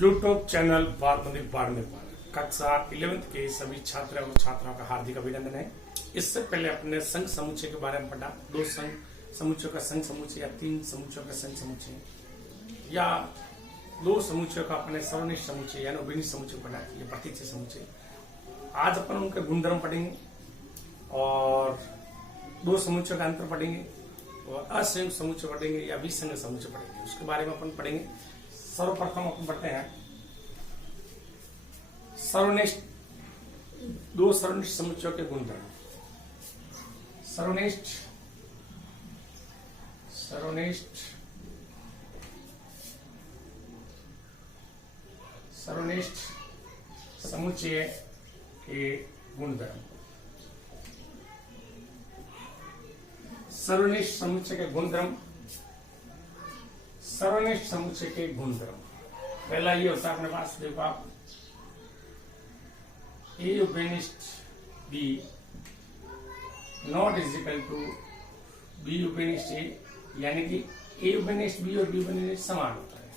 YouTube channel बालमंदिर Barmer पर कक्षा 11th के सभी छात्र और छात्राओं का हार्दिक अभिनंदन है। इससे पहले अपने संघ समुच्चय के बारे में पढ़ा। 2 संघ समुच्चयों का संघ समुच्चय या 3 समुच्चयों का संघ समुच्चय या 2 समुच्चयों का अपने सर्वनिष्ठ समुच्चय यानी उभयनिष्ठ समुच्चय पढ़ा, ये प्रतीच्य समुच्चय। आज अपन उनके गुणधर्म पढ़ेंगे और 2 समुच्चयों का अंतर पढ़ेंगे और असंयुक्त समुच्चय पढ़ेंगे या विसंग समुच्चय पढ़ेंगे, उसके बारे में अपन पढ़ेंगे। सर्वप्रथम अपन पढ़ते हैं सर्वनिष्ठ 2 सर्वनिष्ठ समुच्चयों के गुणधर्म। सर्वनिष्ठ समुच्चय के गुणधर्म। सर्वनिष्ठ समुच्चय के गुणधर्म। सर्वनिष्ठ समुच्चय के गुणधर्म पहला ये होता है अपने पास, देखो आप, ए उभयनिष्ठ B not is equal to B उभयनिष्ठ ए, यानी कि ए उभयनिष्ठ बी और बी उभयनिष्ठ समान होता है।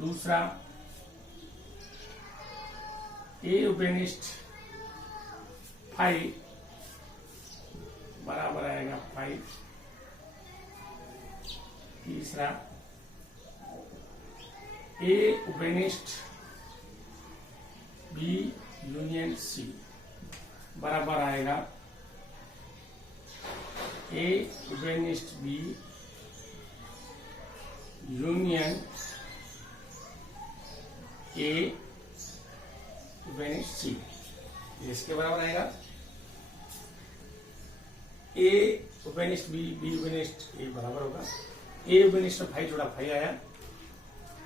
दूसरा, ए उभयनिष्ठ 5 बराबर आएगा 5। तीसरा, ए उभयनिष्ठ बी यूनियन सी बराबर आएगा ए उभयनिष्ठ बी यूनियन ए उभयनिष्ठ सी, इसके बराबर आएगा ए उभयनिष्ठ बी बी उभयनिष्ठ ए बराबर होगा ए उभयनिष्ठ 5 जोड़ा 5 आया।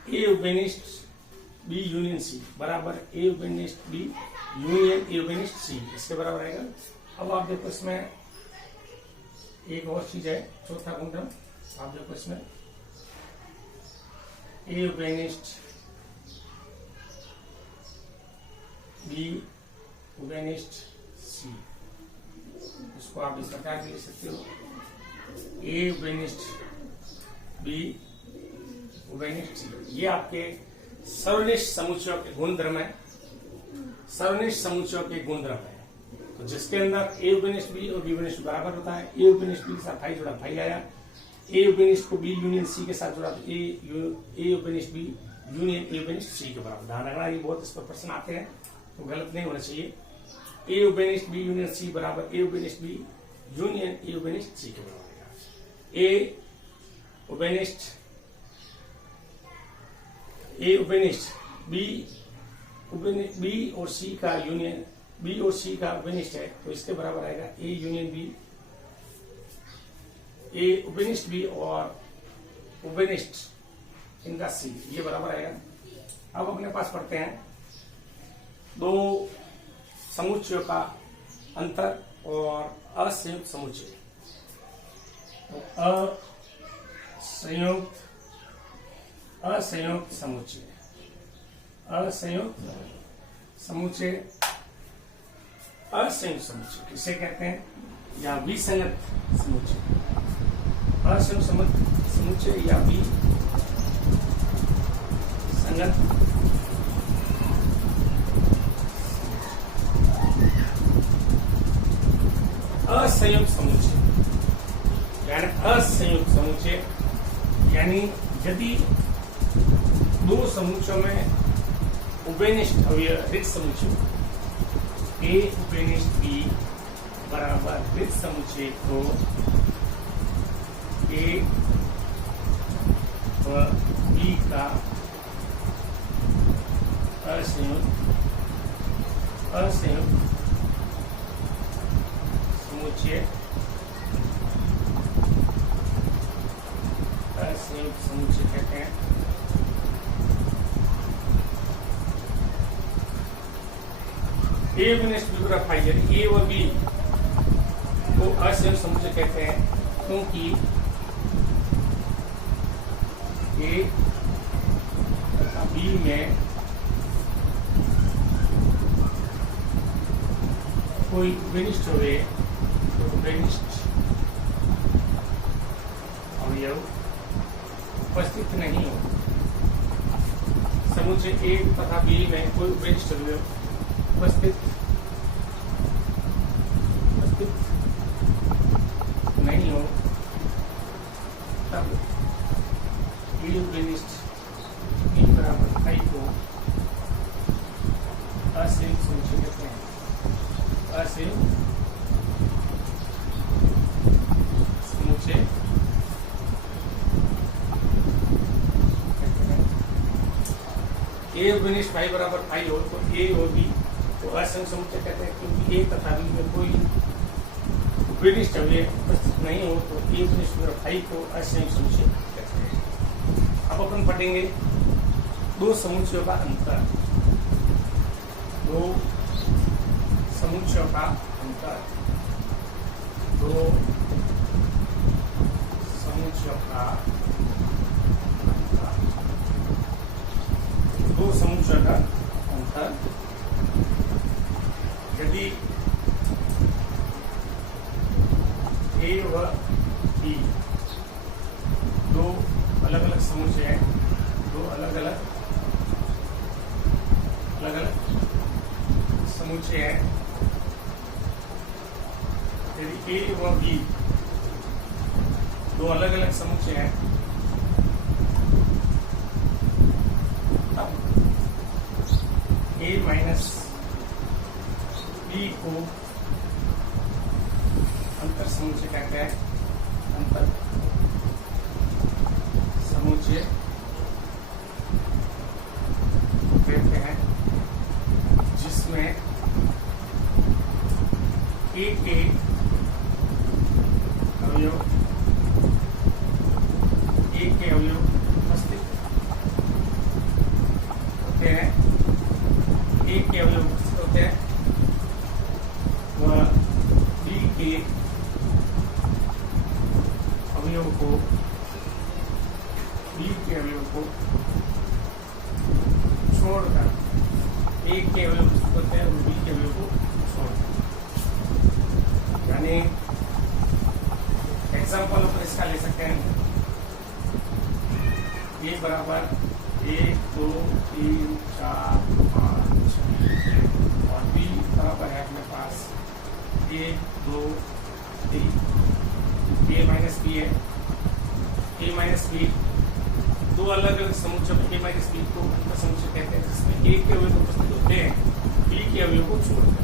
ए उभयनिष्ठ बी यूनियन सी बराबर ए उभयनिष्ठ बी यूनियन ए उभयनिष्ठ सी, इसके बराबर आएगा। अब आप देखो इसमें एक और चीज है, चौथा गुणधर्म। आप देखो इसमें ए उभयनिष्ठ बी उभयनिष्ठ सी, इसको आप इस प्रकार भी लिख सकते हो, ए उभयनिष्ठ बी उभयनिष्ठ सी। ये आपके सर्वनिष्ठ समुच्चयों के गुणधर्म है। सर्वनिष्ठ समुच्चयों के गुणधर्म है, तो जिसके अंदर ए उभयनिष्ठ बी और बी उभयनिष्ठ बराबर होता है। ए उभयनिष्ठ बी के साथ 5 जोड़ा 5 आया। ए उभयनिष्ठ को बी यूनियन सी के साथ जोड़ा तो ए उभयनिष्ठ बी यूनियन ए उभयनिष्ठ सी के बराबर। ध्यान रखना, ये बहुत इस पर प्रश्न आते हैं तो गलत नहीं होना चाहिए। ए उभयनिष्ठ बी यूनियन सी बराबर ए उभयनिष्ठ बी यूनियन ए उभयनिष्ठ सी के बराबर आएगा। ए उभयनिष्ठ बी और सी का यूनियन, बी और सी का उभयनिष्ठ है, तो इसके बराबर आएगा ए यूनियन बी, ए उभयनिष्ठ बी और उभयनिष्ठ इनका सी, ये बराबर आएगा। अब अपने पास पढ़ते हैं 2 समुच्चयों का अंतर और असंयुक्त समुच्चय। तो असंयुक्त समुच्चय, असंयुक्त समुच्चय किसे कहते हैं, या विसंगत समुच्चय। असंयुक्त समुच्चय या विसंगत असंयुक्त समुच्चय यानी असंयुक्त समुच्चय यानी यदि 2 समुच्चयों में उभयनिष्ठ अवयव रिक्त समुच्चय ए उभयनिष्ठ बी बराबर रिक्त समुच्चय को ए व बी का असंयुक्त समुच्चय कहते हैं। ए उभयनिष्ठ बी बराबर 5 यानी ए व बी को असंयुक्त समुच्चय कहते हैं, क्योंकि ए तथा बी में कोई उभयनिष्ठ अवयव उपस्थित नहीं हो। समुच्चय ए तथा बी में कोई उपरिष्ट अवयव उपस्थित नहीं हो तब ए उपरिष्ट बी बराबर 5 को असंयुक्त समुच्चय कहते हैं। असंयुक्त समुच्चय ए उपनिष्ठ 5 बराबर 5 हो तो ए और बी को असंयुक्त समुच्चय कहते हैं, क्योंकि ए तथा बी में कोई उपनिष्ठ अवयव उपस्थित नहीं हो तो ए उपनिष्ठ 5 को असंयुक्त समुच्चय कहते हैं। अब अपन पढ़ेंगे दो समुच्चयों का अंतर। दो समुच्चयों का अंतर। दो समुच्चयों का अंतर। दो समुच्चयों का अंतर यदि ए व बी दो अलग अलग समुच्चय हैं, दो अलग अलग समुच्चय है। यदि ए व बी दो अलग अलग समुच्चय है तब ए माइनस बी को अंतर समुच्चय कहते हैं। अंतर समुच्चय कहते हैं जिसमें ए के अवयव उपस्थित होते हैं। ए के अवयव उपस्थित होते हैं व बी के अवयव को छोड़कर ए के अवयव उपस्थित होते हैं और बी के अवयव को छोड़कर। यानी एग्जाम्पल ऊपर इसका ले सकते हैं। ए बराबर 1 2 3 4 5 और बी बराबर है अपने पास 1 2 3। ए माइनस बी है। ए माइनस बी दो अलग अलग समुच्चय में ए माइनस बी को अंतर समुच्चय कहते हैं जिसमें ए के अवयव उपस्थित होते हैं बी के अवयव को छोड़कर।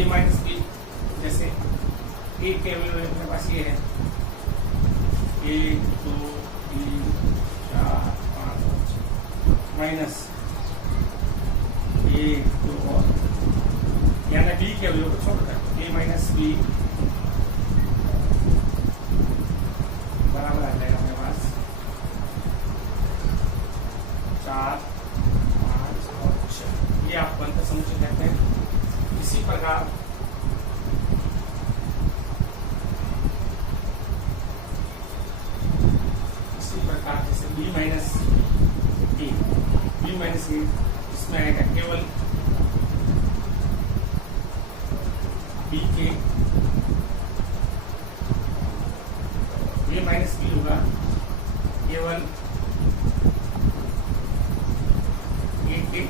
ए माइनस बी जैसे ए के अवयव अपने पास ये है 1 2 3 4 5 माइनस 1 2 और यानी बी के अवयव को छोड़कर ए माइनस बी बराबर आ जाएगा अपने पास 4 5 और 6। ये आपको अंतर समुच्चय कहते हैं। इसी प्रकार जैसे बी माइनस ए इसमें आएगा केवल बी के ए माइनस बी होगा केवल ए के।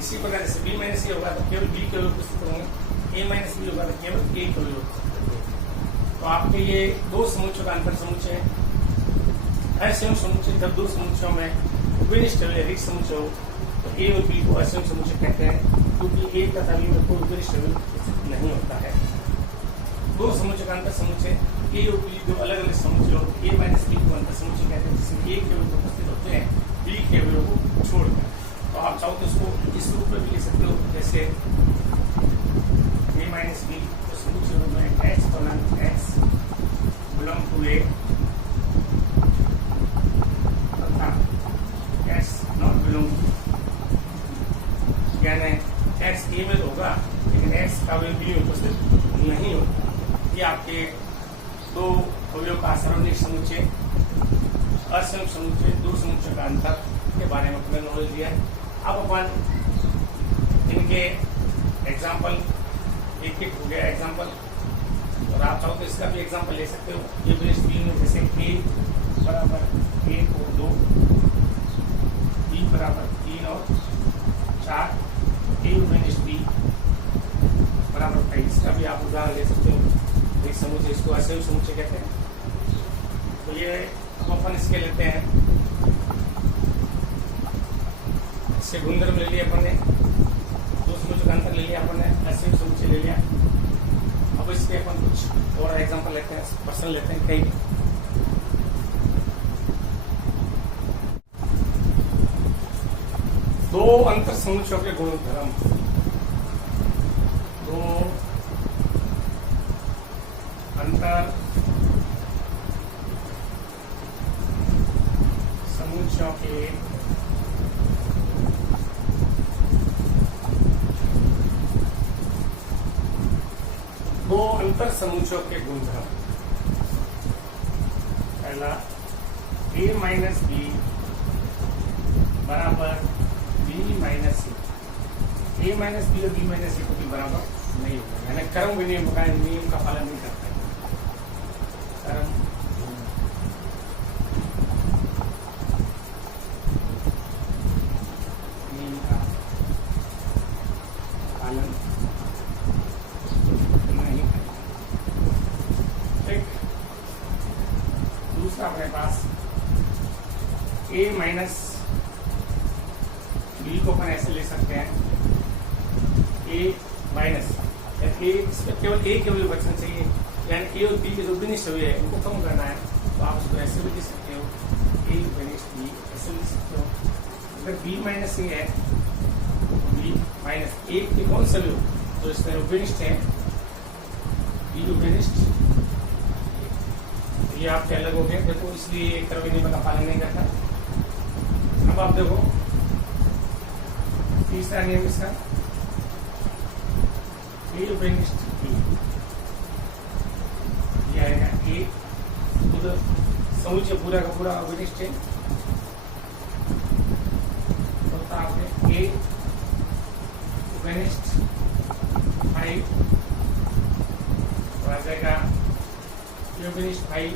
इसी प्रकार जैसे बी माइनस ए होगा तो केवल बी के उपस्थित होंगे, ए माइनस बी होगा तो केवल ए के उपस्थित होंगे। तो आपके ये दो समुच्चयों का अंतर समुच्चय है। असंयुक्त समुच्चय जब दो समुच्चयों में उपनिष्ठ अधिक समुच्चय हो तो ए और बी को असंयुक्त समुच्चय कहते हैं, क्योंकि ए तथा बी में कोई उपनिष्ठ नहीं होता है। दो समुच्चय का अंतर समुच्चय ए और बी दो अलग अलग समुच्चय हो ए माइनस बी को अंतर समुच्चय कहते हैं जिसमें ए के अवयव उपस्थित होते हैं बी के अवयव को छोड़कर। तो आप चाहो तो इसको इस रूप में भी ले सकते हो जैसे ए माइनस बी समुच्चय में एच फलन एक्स बिलोंग टू ए तथा एक्स नॉट बिलोंग टू, यानी एक्स ए में होगा लेकिन एक्स का अवयव बी में उपस्थित नहीं होगा। ये आपके दो अवयव का सर्वनिष्ठ समुच्चय असंयुक्त समुच्चय दो समुच्चय का अंतर के बारे में अपने नॉलेज दिया है। अब अपन इनके एग्जाम्पल एक एक हो गया एग्जाम्पल, और आप चाहो तो इसका भी एग्जाम्पल ले सकते हो। ये ब्रिज बी में जैसे ए बराबर 1 और 2, बी बराबर 3 और 4, ए माइनस बी बराबर 23। इसका भी आप उदाहरण ले सकते हो। एक समुच्चय, इसको असेव समुच्चय कहते हैं। तो ये अब अपन इसके लेते हैं, इससे गुणधर्म ले लिया अपन ने, दो समुच्चय का अंतर ले लिया अपन ने, असेव समुच्चय ले लिया। अब इसके अपन कुछ और एग्जांपल लेते हैं, पर्सन लेते हैं कई। दो अंतर समुच्चयों के गुणधर्म, दो अंतर समुच्चयों के गुणधर्म। पहला ए माइनस बी बराबर बी माइनस सी। ए माइनस बी और बी माइनस सी को भी बराबर नहीं होगा, यानी कर्म विनियम का नियम का पालन नहीं करता है। कर्म नियम का पालन नहीं करता। ठीक, दूसरा अपने पास ए माइनस बी को अपन ऐसे ले सकते हैं, ए माइनस ए, इसमें केवल ए के वचन चाहिए, यानी ए और बी के जो विनिष्ट हुए हैं उनको कम करना है, तो आप उसको ऐसे भी लिख सकते हो, ए माइनस बी ऐसे लिख सकते हो। अगर बी माइनस ए है तो बी माइनस ए के कौन से भी हो तो इसमें विनिष्ट है, बी विनिष्ट, ये आपके अलग हो गए, देखो इसलिए कर्म नियम का पालन नहीं करता। अब आप देखो तीसरा नियम इसका, ए विनिष्ट बी, ये आएगा ए, खुद समुच्चय पूरा का पूरा विनिष्ट है, होता आपने ए विनिष्ट 5 तो आ जाएगा ये विनिष्ट 5,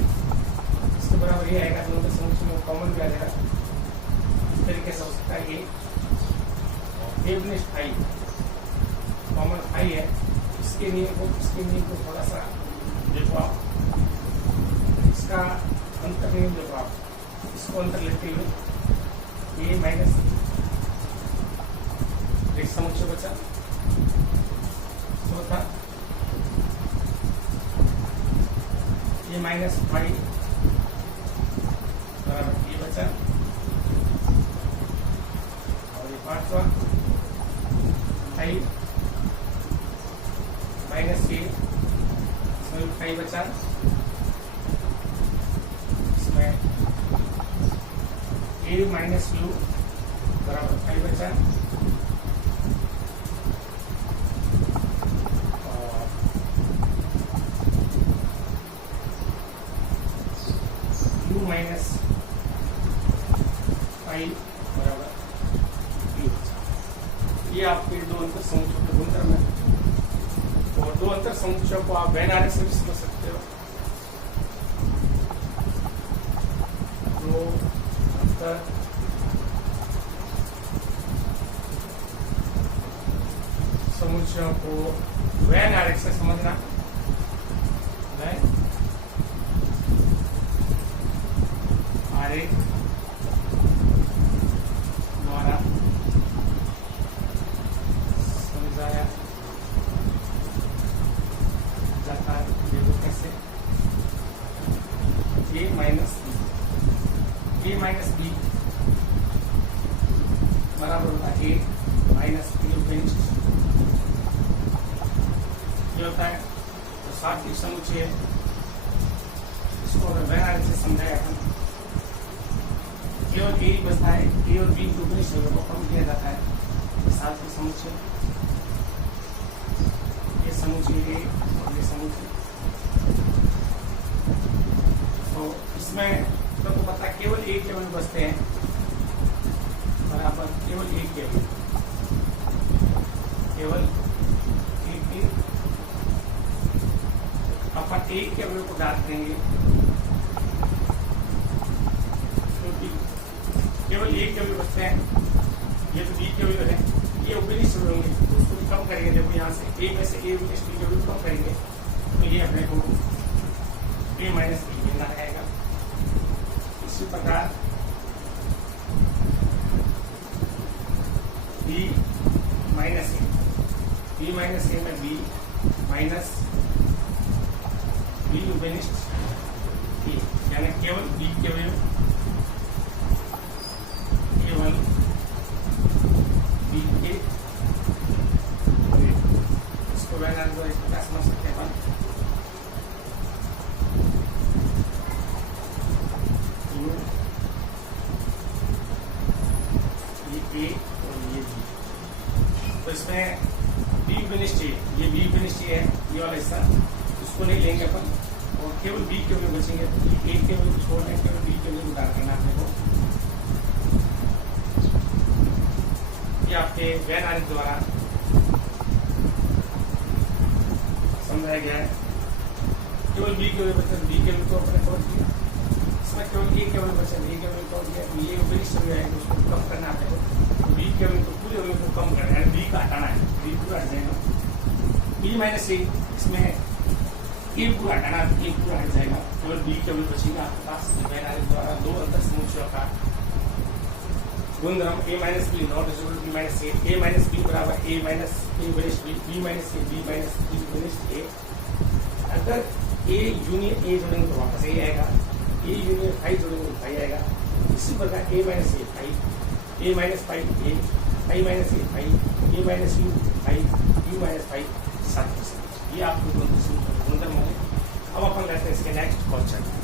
इसके बराबर ये आएगा, दोनों के समुच्चय में कॉमन भी आ जाएगा। इस तरीके से हो सकता है ये ए विनिष्ट 5 कॉमन 5 है, इसके नियम को थोड़ा सा देखो आप, इसका अंतर नियम देखो आप, इसको अंतर लेते हुए ए माइनस एक समुच्चय बचा, चौथा ए माइनस 5 बराबर ए बचा, और ये पांचवा 5 माइनस ए, इसमें 5 बचा, इसमें ए माइनस यू बराबर 5 बचा, और यू माइनस 5 बराबर यू बचा। ये आपके दो अंतर समुच्चयों के गुणधर्म है। और दो अंतर समुच्चयों को आप वेन आरेख से भी समझ सकते हो। दो अंतर समुच्चयों को वेन आरेख से समझना, वेन आरेख द्वारा समझाया जाता है। देखो कैसे, ए माइनस बी बराबर होता है ए माइनस बी विनिष्ट, ये होता है। तो सात्विक समुच्चय, इसको अगर वेन आरेख से समझाया अपन, केवल ए बचता है, ए और बी को विनिष्ट को कम किया जाता है। सात्विक समुच्चय, ये समुच्चय ए और ये समुच्चय, तो इसमें तो पता है केवल एक केवल बचते हैं बराबर, केवल एक केवल एक अपन एक केवल को डाल देंगे, तो केवल एक के बचते हैं, ये तो बी के है, ये उबेनिस्ट होंगे, उसको भी कम करेंगे। देखो यहाँ से ए में से ए उबेनिस्ट बी के कम करेंगे तो ये अपने को ए माइनस बी मिलना रहेगा। इसी प्रकार बी माइनस ए में बी माइनस बी उबेनिस्ट ए, यानी केवल बी के केवल बी के इसको वैन आर इस प्रकार समझ सकते हैं अपन। ये ए और ये बी, तो इसमें बी उबेनिस्ट ए, ये बी उबेनिस्ट ए है, ये वाला हिस्सा उसको नहीं लेंगे अपन और केवल बी के में बचेंगे। ए के में छोड़ दें, केवल बी के में उतार देना अपने को। ये आपके वैन आरिक द्वारा समझाया गया है। केवल बी के में बचे, बी के में तो अपने कवर किया, इसमें केवल ए के में बचे, ए के में कवर किया, ये उबेनिस्ट हो जाएगा, उसको कम करना है अपने को। बी के में तो पूरे में को कम करना है, बी का हटाना है, बी पूरा हट जाएगा। बी माइनस ए, इसमें ए पूरा हटाना, ए पूरा हट जाएगा, केवल बी केवल बचेगा आपके पास। वैन आरिक द्वारा दो अंतर समुच्चयों का गुणधर्म A minus B not equal to B minus A minus B बराबर ए माइनस ए उबेनिस्ट बी माइनस बी उबेनिस्ट ए। अगर ए यूनियन ए जोड़ेंगे तो वापस ए आएगा, ए यूनियन फाई जोड़ेंगे तो फाई आएगा। इसी प्रकार A minus A phi, A minus phi A, phi minus A phi, A minus U phi, U minus phi 7%। ये आपको गुणधर्म होंगे। अब अपन करते हैं इसके नेक्स्ट क्वेश्चन।